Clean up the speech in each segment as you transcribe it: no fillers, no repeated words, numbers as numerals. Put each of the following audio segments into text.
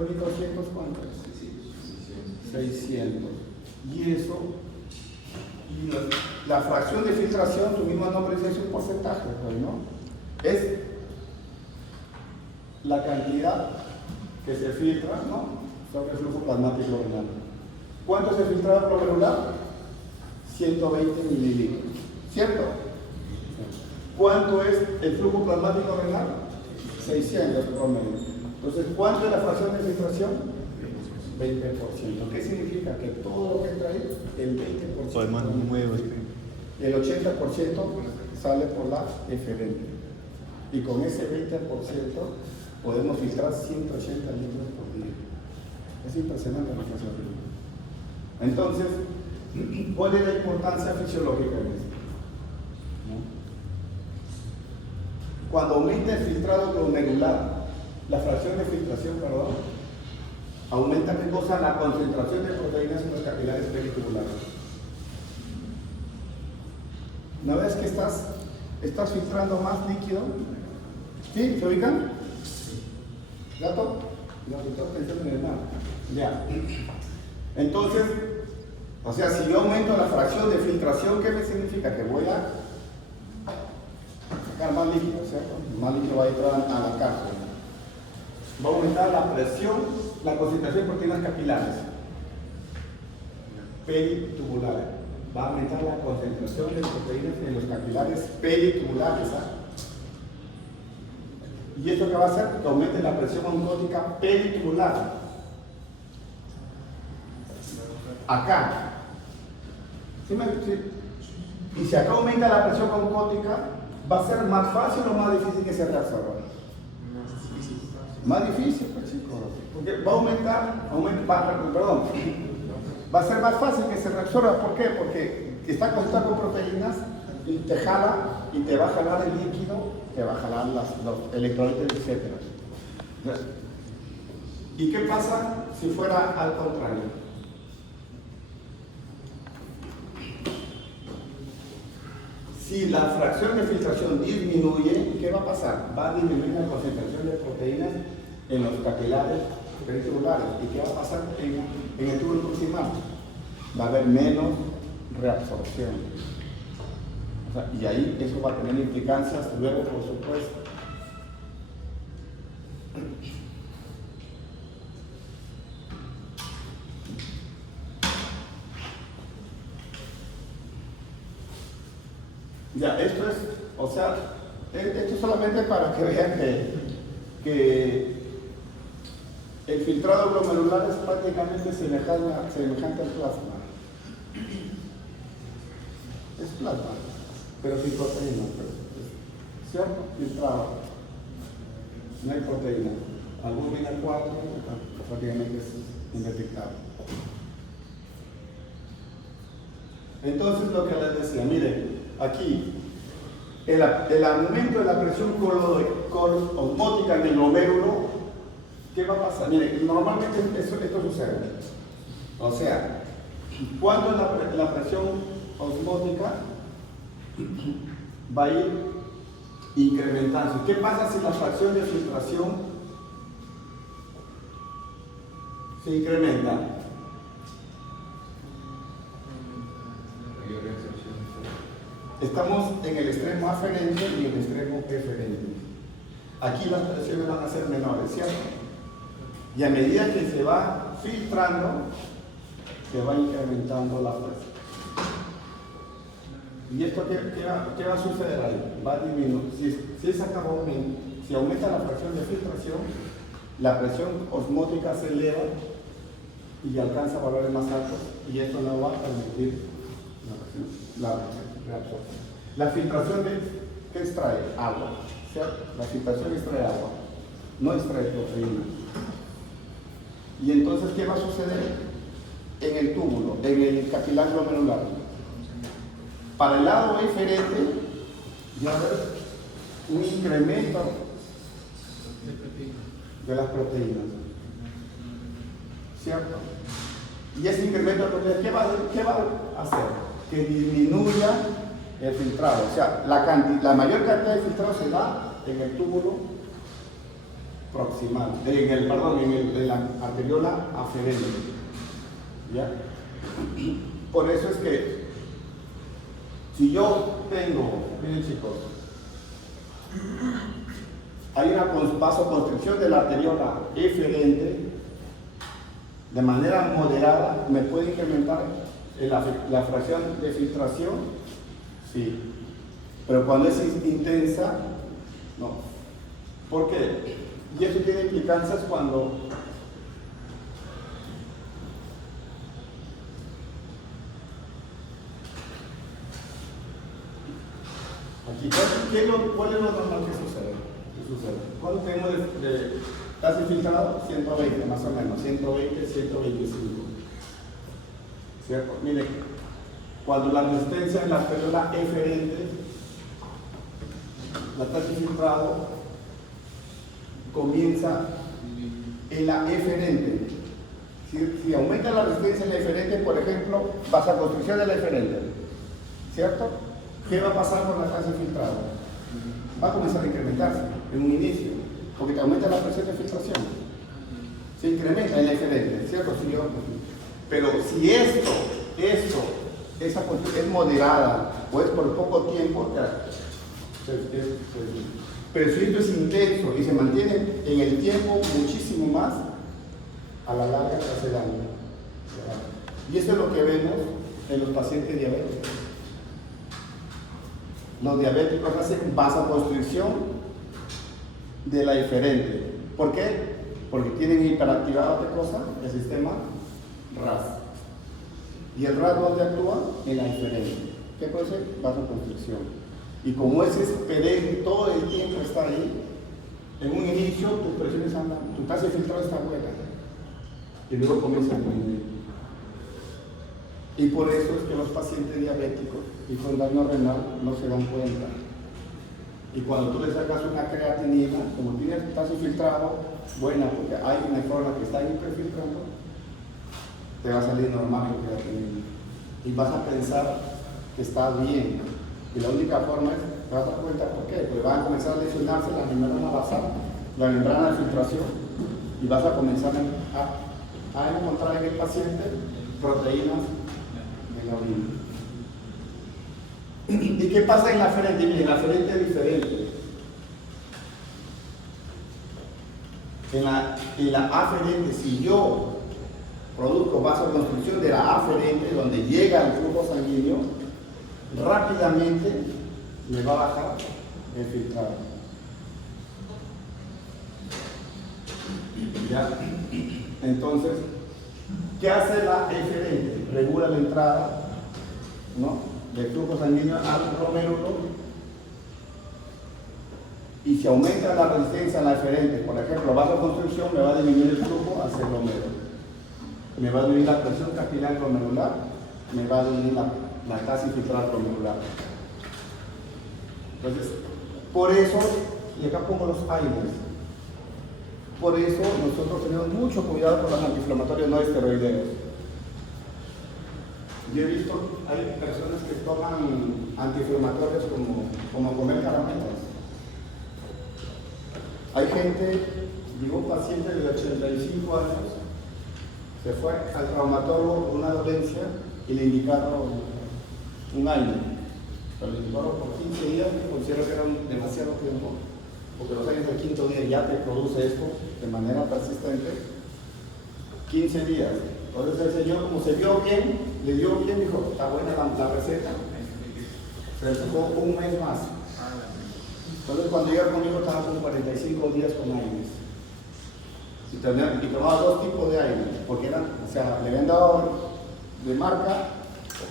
1200, ¿cuánto es? 600. Y eso, y la fracción de filtración, tu mismo nombre dice, es un porcentaje, ¿no? Es la cantidad que se filtra, ¿no?, sobre el flujo plasmático renal. ¿Cuánto se filtraba por regular? 120 mililitros, ¿cierto? ¿Cuánto es el flujo plasmático renal? 600 promedio. Entonces, ¿cuánto es la fracción de filtración? 20%. ¿Qué significa? Que todo lo que entra ahí, el 20%. El 80% sale por la eferente. Y con ese 20% podemos filtrar 180 litros por día. Es impresionante la fracción. Entonces, ¿cuál es la importancia fisiológica de esto? Cuando aumenta el filtrado glomerular, la fracción de filtración, aumenta ¿qué cosa? La concentración de proteínas en los capilares periturbulares. Una vez que estás filtrando más líquido, ¿sí? ¿Se ubican? ¿Gato? No, estoy pensando en el mar. Ya. Entonces, o sea, si yo aumento la fracción de filtración, ¿qué me significa? Que voy a sacar más líquido, ¿cierto? Más líquido va a entrar a la cápsula. Va a aumentar la presión, la concentración de proteínas capilares peritubulares. Va a aumentar la concentración de proteínas en los capilares peritubulares. ¿Y esto qué va a hacer? Que aumente la presión oncótica peritubular. Acá. ¿Sí? Y si acá aumenta la presión oncótica, ¿va a ser más fácil o más difícil que se reabsorba? Más difícil, pues chicos. Porque va a va a ser más fácil que se reabsorba. ¿Por qué? Porque está conectado con proteínas y te jala y te va a jalar el líquido, te va a jalar los electrolitos, etc. ¿Y qué pasa si fuera al contrario? Si la fracción de filtración disminuye, ¿qué va a pasar? Va a disminuir la concentración de proteínas en los capilares peritubulares. ¿Y qué va a pasar en el túbulo proximal? Va a haber menos reabsorción. O sea, y ahí eso va a tener implicancias luego, por supuesto. Ya, esto es, o sea, esto es solamente para que vean que el filtrado glomerular es prácticamente semejante al plasma. Es plasma, pero sin proteína, ¿cierto? Filtrado. No hay proteína. Albúmina 4, prácticamente es indetectable. Entonces, lo que les decía, miren, aquí, el aumento de la presión osmótica en el glomérulo, ¿qué va a pasar? Miren, normalmente esto sucede. O sea, cuando la presión osmótica va a ir incrementando. ¿Qué pasa si la fracción de filtración se incrementa? Estamos en el extremo aferente y en el extremo eferente. Aquí las presiones van a ser menores, ¿cierto? Y a medida que se va filtrando, se va incrementando la presión. ¿Y esto qué va a suceder ahí? Va a disminuir. Si aumenta la fracción de filtración, la presión osmótica se eleva y alcanza valores más altos, y esto no va a permitir la reabsorción. La filtración ¿qué extrae? Agua, ¿cierto? La filtración extrae agua, no extrae proteína. Y entonces, ¿qué va a suceder en el túbulo, en el capilar glomerular? Para el lado eferente, ya va a haber un incremento de las proteínas, ¿cierto? Y ese incremento de proteínas, ¿qué va a hacer? Que disminuya el filtrado. O sea, la mayor cantidad de filtrado se da en el túbulo proximal, en la arteriola aferente. ¿Ya? Por eso es que si yo tengo, miren chicos, hay una vasoconstricción de la arteriola eferente, de manera moderada, ¿me puede incrementar la fracción de filtración? Sí. Pero cuando es intensa, no. ¿Por qué? Y eso tiene implicancias cuando aquí, ¿cuál es lo normal que sucede? ¿Cuánto tenemos de tasa infiltrado? 120 más o menos, 120, 125. ¿Cierto? Miren, cuando la resistencia en la arteriola eferente, la tasa infiltrado comienza en la eferente. Si aumenta la resistencia en la eferente, por ejemplo, vasoconstricción de la eferente, ¿cierto? ¿Qué va a pasar con la tasa infiltrada? Va a comenzar a incrementarse en un inicio, porque te aumenta la presión de filtración. Se incrementa en la eferente, ¿cierto? Pero si esa cuestión es moderada o es por poco tiempo, pero si esto es intenso y se mantiene en el tiempo muchísimo más, a la larga se hace daño. Y eso es lo que vemos en los pacientes diabéticos. Los diabéticos hacen vasoconstricción de la eferente. ¿Por qué? Porque tienen hiperactivada ¿qué cosa? El sistema RAS. ¿Y el RAS dónde actúa? En la eferente. ¿Qué puede ser? Vasoconstricción. Y como ese perenne todo el tiempo está ahí, en un inicio tus presiones andan, tu tasa de filtrado está buena. Y luego comienza a disminuir. Y por eso es que los pacientes diabéticos y con daño renal no se dan cuenta. Y cuando tú le sacas una creatinina, como tienes tasa de filtrado buena, porque hay una forma que está hiperfiltrando, te va a salir normal la creatinina. Y vas a pensar que está bien. Y la única forma es, te vas a dar cuenta por qué, porque van a comenzar a lesionarse la membrana basal, la membrana de filtración, y vas a comenzar a encontrar en el paciente proteínas de la orina. ¿Y qué pasa en la aferente? Miren, la aferente es diferente. En la aferente, si yo produzco vasoconstricción de la aferente, donde llega el flujo sanguíneo, rápidamente me va a bajar el filtrado. ¿Ya? Entonces, ¿qué hace la eferente? Regula la entrada, ¿no?, del flujo sanguíneo al glomérulo, y si aumenta la resistencia a la eferente, por ejemplo, vasoconstricción, me va a disminuir el flujo hacia el glomérulo, me va a disminuir la presión capilar glomerular, me va a disminuir la tasa infiltrada glomerular. Entonces, por eso, y acá pongo los AINES, por eso nosotros tenemos mucho cuidado con los antiinflamatorios no esteroideos. Yo he visto, hay personas que toman antiinflamatorios como comer caramelos. Hay gente, digo, un paciente de 85 años, se fue al traumatólogo con una dolencia y le indicaron un AINE. Pero le indicaron por 15 días, que considero que era demasiado tiempo, porque los AINES del quinto día ya te produce esto de manera persistente. 15 días. Entonces el señor, como se vio bien, le dio bien, dijo, está buena la receta. Se le tocó un mes más. Entonces cuando llega conmigo estaba con 45 días con AINES. Y tomaba dos tipos de AINES, porque eran, o sea, le habían dado de marca,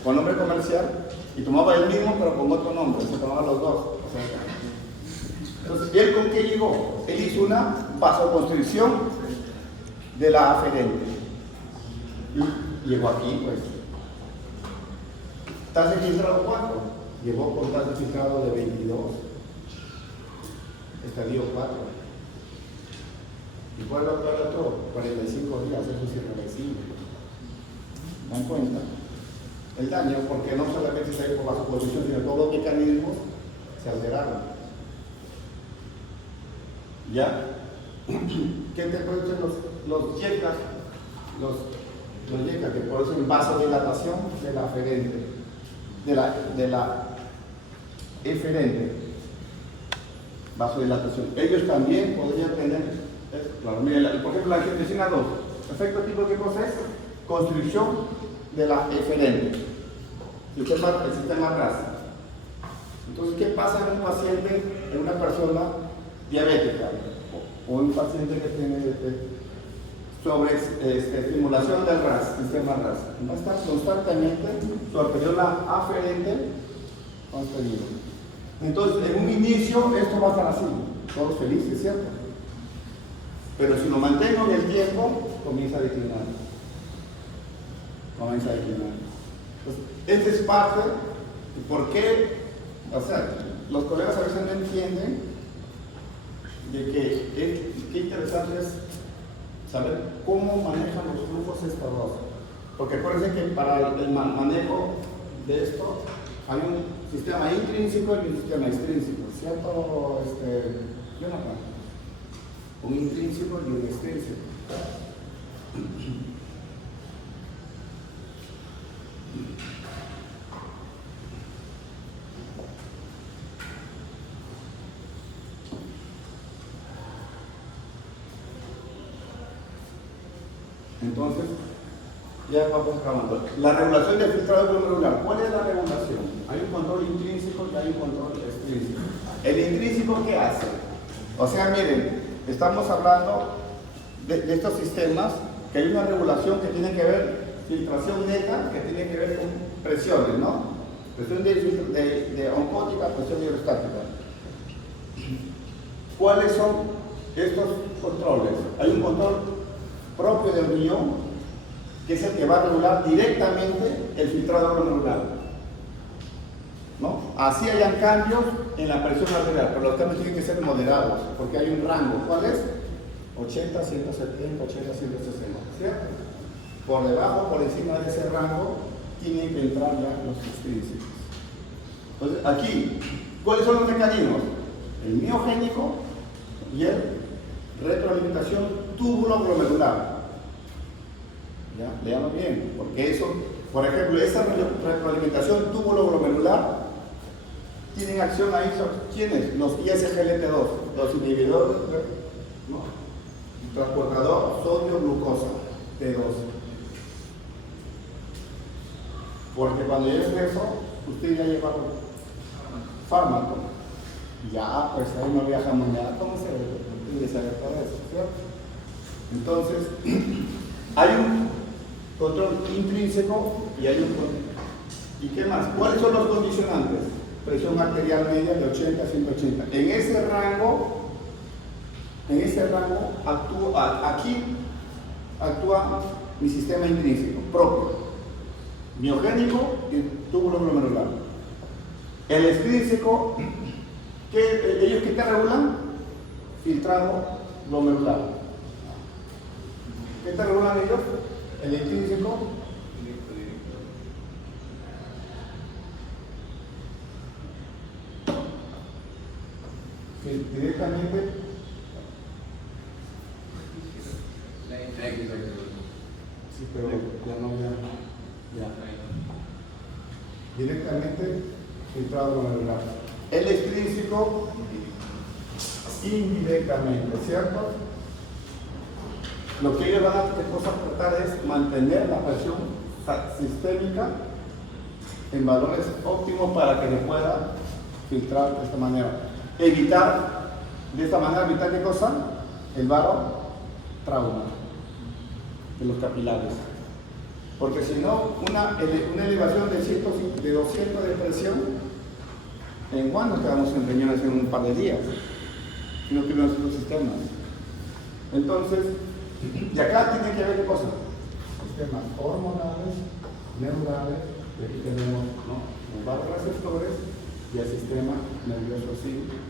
con nombre comercial, y tomaba el mismo pero con otro nombre, se tomaba los dos. O sea, entonces, ¿él con qué llegó? Él hizo una vasoconstricción de la aferente. Y llegó aquí, pues. ¿Tasa de filtrado cuánto? Llegó con tasa de filtrado de 22. Estadio 4. ¿Y cuál es el otro? 45 días, eso es irreversible. ¿Dan cuenta? El daño, porque no solamente se ha ido por vasoconstricción, sino todos los mecanismos se alteraron. ¿Ya? ¿Qué te producen los yecas? Los yecas, que producen vasodilatación de la aferente, de la eferente. Vasodilatación. Ellos también podrían tener, claro, mira, por ejemplo, la angiotensina 2. Efecto tipo, ¿qué cosa es? Constricción de la eferente, el sistema RAS. Entonces, ¿qué pasa en un paciente, en una persona diabética o un paciente que tiene estimulación del RAS, sistema RAS? Va a estar constantemente su arteriola aferente constreñida. Entonces, en un inicio, esto va a estar así, todos felices, ¿cierto? Pero si lo mantengo en el tiempo, comienza a declinar. Entonces, esta es parte de por qué, o sea, los colegas a veces no entienden de que qué interesante es saber cómo manejan los flujos estos dos. Porque acuérdense que para el manejo de esto hay un sistema intrínseco y un sistema extrínseco, ¿cierto, Jonathan? Un intrínseco y un extrínseco. Entonces, ya vamos acabando. La regulación del filtrado glomerular. ¿Cuál es la regulación? Hay un control intrínseco y hay un control extrínseco. ¿El intrínseco qué hace? O sea, miren, estamos hablando de estos sistemas que hay una regulación que tiene que ver, filtración neta, que tiene que ver con presiones, ¿no? Presión de oncótica, presión hidrostática. ¿Cuáles son estos controles? Hay un control propio del riñón, que es el que va a regular directamente el filtrado glomerular, ¿no? Así hayan cambios en la presión arterial, pero los cambios tienen que ser moderados, porque hay un rango. ¿Cuál es? 80, 170, 80, 160, ¿cierto? Por debajo, por encima de ese rango, tienen que entrar ya los extrínsecos. Entonces, aquí, ¿cuáles son los mecanismos? El miogénico y el retroalimentación túbulo glomerular. ¿Ya? Leanlo bien, porque eso, por ejemplo, esa retroalimentación túbulo glomerular tienen acción ahí, ¿quiénes? Los ISGLT2, los inhibidores, ¿no? Transportador sodio-glucosa, T2. Porque cuando ya es eso, usted ya lleva fármaco. Ya, pues ahí no viajamos ya, ¿cómo se debe saber todo eso, ¿cierto? Entonces, hay un control intrínseco y hay un control. ¿Y qué más? ¿Cuáles son los condicionantes? Presión arterial media de 80 a 180. En ese rango aquí actúa mi sistema intrínseco propio, miogénico y túbulo glomerular. El extrínseco, ¿ellos qué te regulan? Filtrado glomerular. ¿Qué te regulan ellos? El intrínseco. Directamente. Sí, pero ya no, ya. Directamente filtrado glomerular. El extrínseco indirectamente, ¿cierto? Lo que ellos van a tratar es mantener la presión sistémica en valores óptimos para que se pueda filtrar de esta manera. Evitar, de esta manera, evitar ¿qué cosa? El barotrauma de los capilares. Porque si no, una elevación de 200 de presión, ¿en cuándo quedamos en riñones? En un par de días, si no tenemos estos sistemas. Entonces, y acá tiene que ver qué cosa, sistemas hormonales, neurales, y aquí tenemos, ¿no?, los vasoreceptores y el sistema nervioso simpático.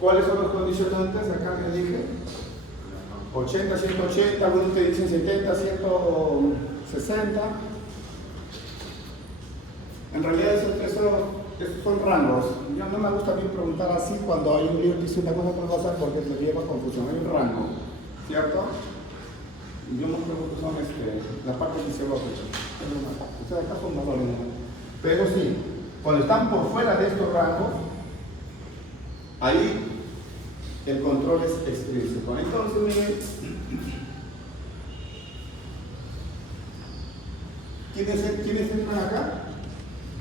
¿Cuáles son los condicionantes? Acá me dije 80, 180, algunos te dicen 70, 160. En realidad eso estos son rangos. Yo no me gusta bien preguntar así cuando hay un libro que dice una cosa otra cosa porque me lleva a confusión. Hay un rango, ¿cierto? Y yo no pregunto son la parte fisiológica. O sea, acá son valores. Pero sí, cuando están por fuera de estos rangos, ahí el control es extrínseco. Entonces, miren, ¿quiénes entran acá?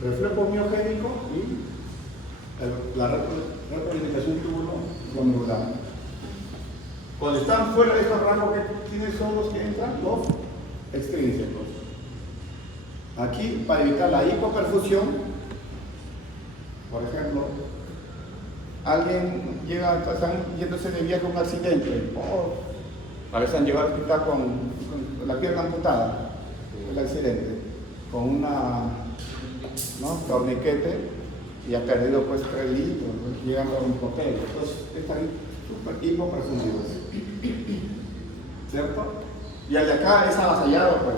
Reflejo miogénico y la retroalimentación túbulo-glomerular. Cuando están fuera de estos rangos, ¿quiénes son los que entran? Los extrínsecos. Aquí, para evitar la hipoperfusión, por ejemplo, alguien están yéndose de viaje a un accidente, a veces han llegado al hospital con la pierna amputada, el accidente, con una torniquete y ha perdido pues 3 litros, llegando a un hotel. Entonces están súper hipoperfundidos, ¿cierto? Y al de acá es avasallado, pues.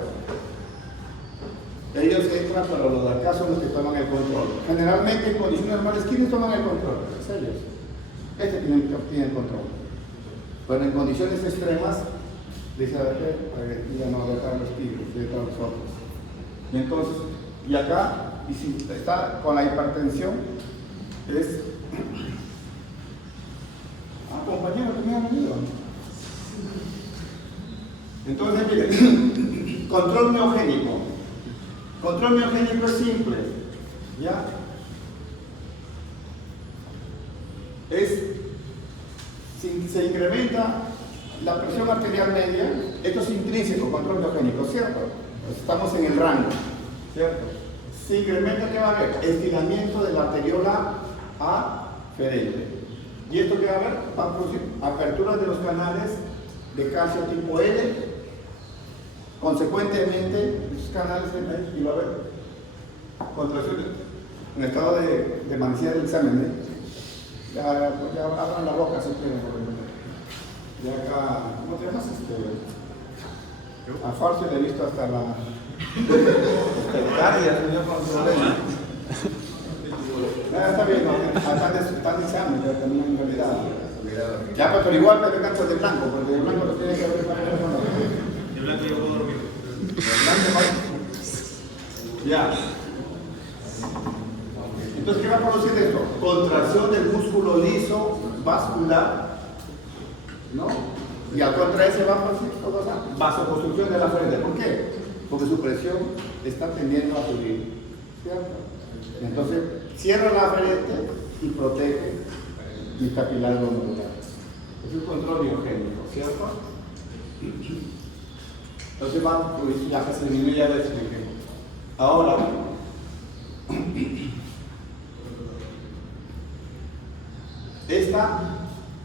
Ellos entran, pero los de acá son los que toman el control. Generalmente en condiciones normales, ¿quiénes toman el control? Es ellos. Este tiene el control. Pero en condiciones extremas, dice ya no dejar los tigres, dejar los otros. Y entonces, y acá, y si está con la hipertensión, es. Compañero, que me han venido. Entonces, miren, control miogénico. Control miogénico es simple, ¿ya? Se incrementa la presión arterial media, esto es intrínseco, control miogénico, ¿cierto? Estamos en el rango, ¿cierto? Se incrementa, ¿qué va a haber? Estiramiento de la arteriola aferente. ¿Y esto qué va a haber? Va a producir aperturas de los canales de calcio tipo L. Consecuentemente, esos canales y va a haber contracciones en estado de manecilla del examen. Ya abran la boca si quieren. Ya acá, ¿cómo te llamas? A Farcio le he visto hasta la. Está bien, están de examen, pero también en realidad. Ya, pero igual me canto de blanco, porque de blanco lo tiene que ver con la persona. De blanco yo puedo dormir. Ya. Entonces, ¿qué va a producir esto? Contracción del músculo liso vascular, ¿no? Y al contraerse va a producir vasoconstrucción de la frente. ¿Por qué? Porque su presión está tendiendo a subir, ¿cierto? Entonces, cierra la frente y protege mi capilar glomerular. Es un control biogénico, ¿cierto? Entonces ya se disminuye, ya le expliqué. Ahora, esta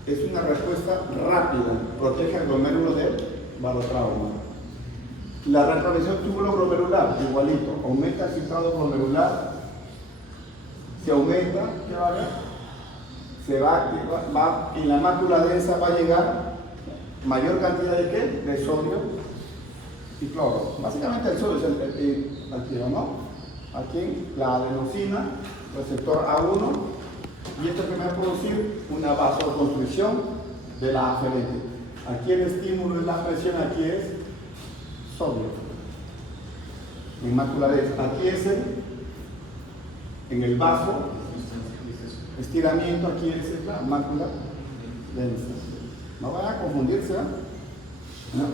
es una respuesta rápida, protege al glomérulo del barotrauma. La retrogresión túbulo-glomerular, igualito, aumenta el filtrado glomerular, se aumenta, ¿qué va a haber? En la mácula densa va a llegar mayor cantidad de ¿qué? De sodio y cloro. Básicamente el sodio es el activo, ¿no? Aquí la adenosina, receptor A1, y esto que me va a producir una vasoconstricción de la aferente. Aquí el estímulo es la presión, aquí es sodio. En mácula densa, aquí es en el vaso, estiramiento, aquí es la mácula densa. No van a confundirse, ¿eh? ¿No?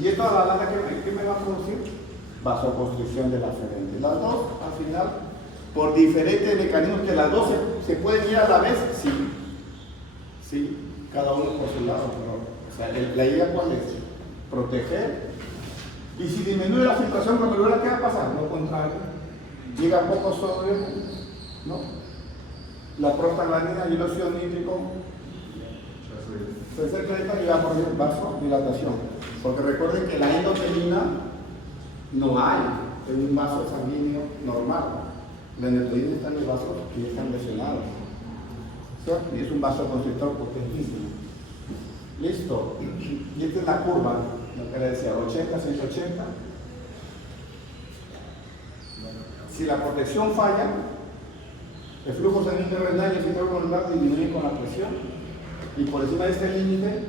Y esto a la larga, ¿qué me va a producir? Vasoconstricción de la aferente. Las dos, al final, por diferentes mecanismos, que las dos se pueden ir a la vez, sí. Sí, cada uno por su lado, pero o sea, la idea cuál es? Proteger. Y si disminuye la filtración glomerular, ¿qué va a pasar? Lo contrario. Llega poco sodio, ¿no? La prostaglandina y el óxido nítrico se secreta y va a producir vasodilatación. Porque recuerden que la endotelina no hay en un vaso sanguíneo normal. La endotelina está en los vasos que están lesionados. ¿Sí? Y es un vasoconstrictor potentísimo. Listo. Y esta es la curva, lo que le decía, 80, 180. Si la protección falla, El flujo sanguíneo renal y el filtrado glomerular disminuyen con la presión. Y por encima de este límite,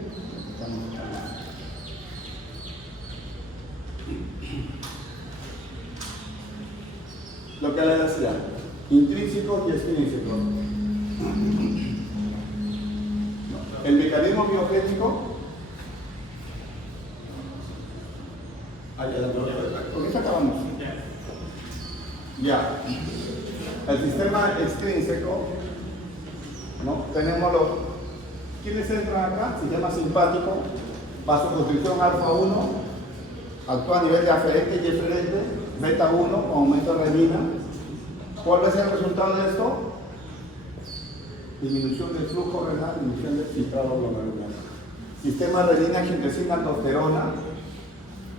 lo que le decía, intrínseco y extrínseco. El mecanismo biogénico, ¿con qué acabamos? Ya. El sistema extrínseco, ¿no? Tenemos los. ¿Quiénes entran acá? Sistema simpático, vasoconstricción alfa 1, actúa a nivel de aferente y eferente, beta 1, con aumento de renina. ¿Cuál va a ser el resultado de esto? Disminución del flujo renal, disminución del filtrado glomerular. Sistema renina, angiotensina, aldosterona,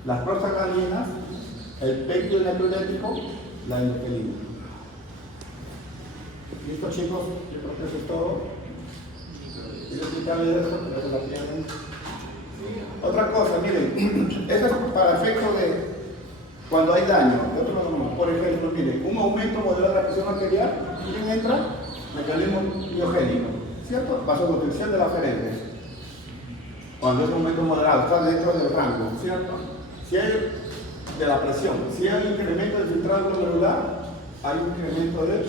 las prostaglandinas, el péptido natriurético, la endothelina. ¿Listo, chicos? Yo creo que eso es todo. ¿Quiero explicarles eso? Pero se la pierden. Otra cosa, miren, eso es para efecto de cuando hay daño. Por ejemplo, miren, un aumento moderado de la presión arterial, ¿quién entra? Mecanismo biogénico, ¿cierto? Vasoconstricción de la aferente. Cuando es un aumento moderado, está dentro del rango, ¿cierto? Si hay de la presión, si hay un incremento del filtrado glomerular, hay un incremento de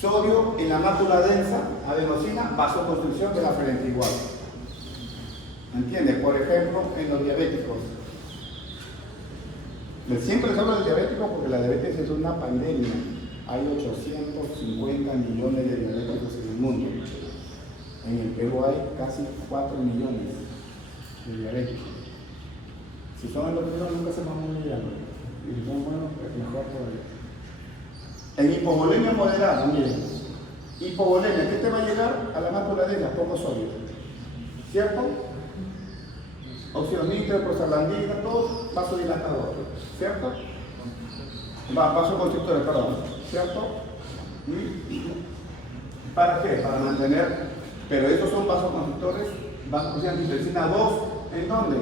sodio en la mácula densa, adenosina, vasoconstricción de la aferente igual. ¿Entiendes? Por ejemplo, en los diabéticos. Siempre les hablo del diabético porque la diabetes es una pandemia. Hay 850 millones de diabéticos en el mundo. En el Perú hay casi 4 millones de diabéticos. Si son en los primeros nunca se van a morir. Y si son buenos, pues mejor todavía. En hipovolemia moderada, miren. Hipovolemia, ¿qué te va a llegar a la mácula densa? Poco sodio. ¿Cierto? Óxido nítrico, prostaglandina, todo vasodilatador. ¿Cierto? Vasoconstrictores, perdón. ¿Cierto? ¿Para qué? Para mantener, pero estos son vasoconstrictores, angiotensina 2, ¿en dónde?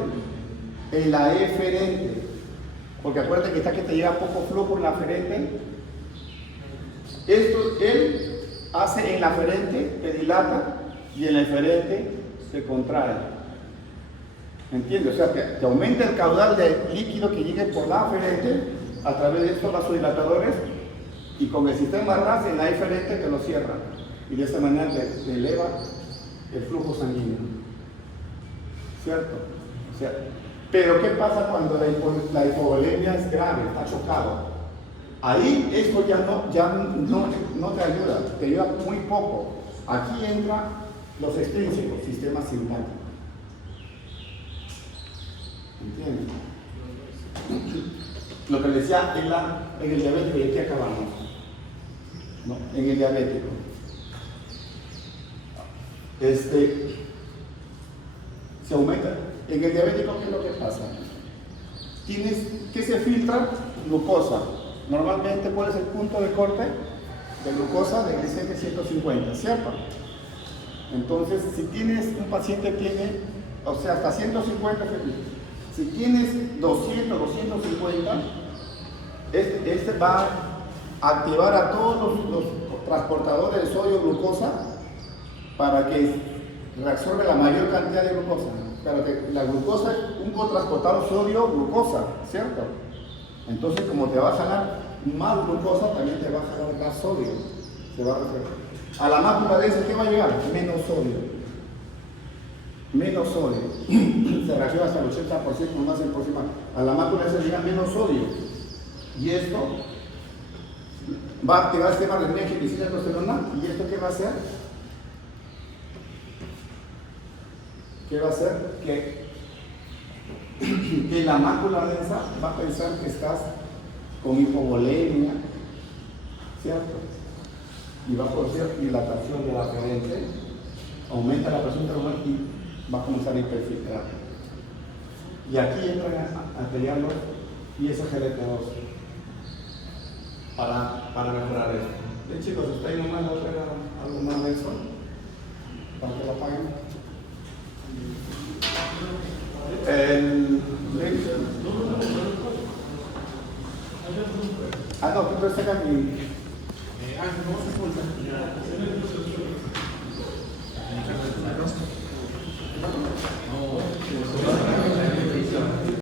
En la eferente. Porque acuérdate que está que te lleva poco flujo en la aferente. Esto, él hace en la aferente, te dilata, y en la eferente se contrae. ¿Entiendes? O sea, que aumenta el caudal de líquido que llegue por la aferente a través de estos vasodilatadores y con el sistema RAS en la eferente te lo cierra. Y de esta manera te eleva el flujo sanguíneo. ¿Cierto? O sea, pero ¿qué pasa cuando la hipovolemia es grave, está chocado? Ahí esto ya no te ayuda, te ayuda muy poco. Aquí entran los extrínsecos, sistema simpático. ¿Entiendes? Lo que decía en el diabético, y aquí acabamos. ¿No? En el diabético. Se aumenta. En el diabético, ¿qué es lo que pasa? ¿Qué se filtra? Glucosa. Normalmente, ¿cuál es el punto de corte de glucosa? De glicemia 150, ¿cierto? Entonces, si tienes un paciente tiene, o sea, hasta 150, si tienes 200, 250, este va a activar a todos los transportadores de sodio-glucosa para que reabsorbe la mayor cantidad de glucosa. Pero que la glucosa es un cotransportador sodio-glucosa, ¿cierto? Entonces, como te va a jalar más glucosa, también te va a jalar más sodio. Se va a referir. A la mácula densa, ¿qué va a llegar? Menos sodio. Menos sodio. Se reacciona hasta el 80% más en próxima. A la mácula densa llega menos sodio. Y esto va a activar el sistema de angiotensina y aldosterona. ¿Y esto qué va a hacer? ¿Qué va a hacer? Que la mácula densa va a pensar que estás con hipovolemia, ¿cierto? Y va a producir dilatación de la aferente, aumenta la presión terminal y va a comenzar a hiperfiltrar. Y aquí entran a pelearlo y ese GLT2 para mejorar esto. Bien, chicos, ¿está ahí nomás algo más de eso? Para que lo paguen. No, pero saca mi. ¿Cómo se oculta? No,